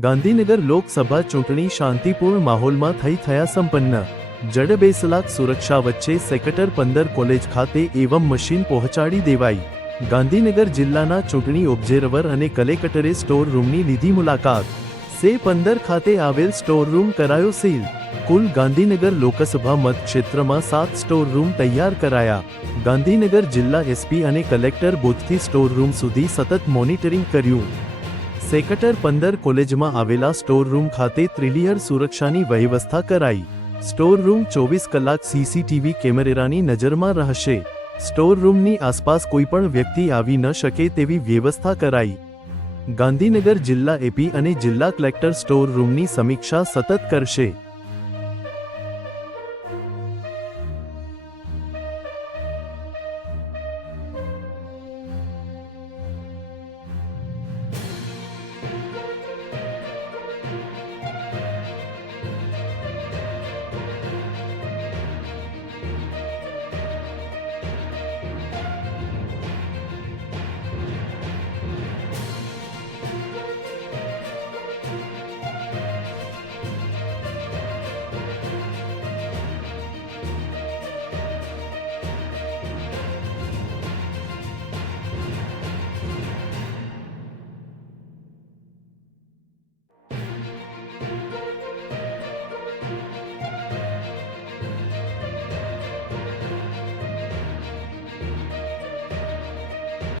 ગાંધીનગર લોકસભા ચૂંટણી શાંતિપૂર્ણ માહોલમાં થઈ થયા સંપન્ન. જડબેસલાક સુરક્ષા વચ્ચે સેક્ટર પંદર કોલેજ ખાતે એવમ મશીન પહોંચાડી દેવાઈ. ગાંધીનગર જિલ્લાના ચૂંટણી ઓબ્ઝર્વર અને કલેક્ટરે સ્ટોર રૂમની લીધી મુલાકાત. સે પંદર ખાતે આવેલ સ્ટોર રૂમ કરાયો સીલ. કુલ ગાંધીનગર લોકસભા મતક્ષેત્રમાં સાત સ્ટોર રૂમ તૈયાર કરાયા. ગાંધીનગર જિલ્લા એસપી અને કલેક્ટર બુથથી સ્ટોર રૂમ સુધી સતત મોનિટરિંગ કર્યું. સેક્ટર પંદર કોલેજમાં આવેલા સ્ટોર રૂમ ખાતે ત્રિલિયર સુરક્ષાની વ્યવસ્થા કરાઈ. સ્ટોર રૂમ ચોવીસ કલાક સીસીટીવી કેમેરાની નજરમાં રહેશે. સ્ટોર રૂમની આસપાસ કોઈપણ વ્યક્તિ આવી ન શકે તેવી વ્યવસ્થા કરાઈ. ગાંધીનગર જિલ્લા એપી અને જિલ્લા કલેક્ટર સ્ટોર રૂમની સમીક્ષા સતત કરશે.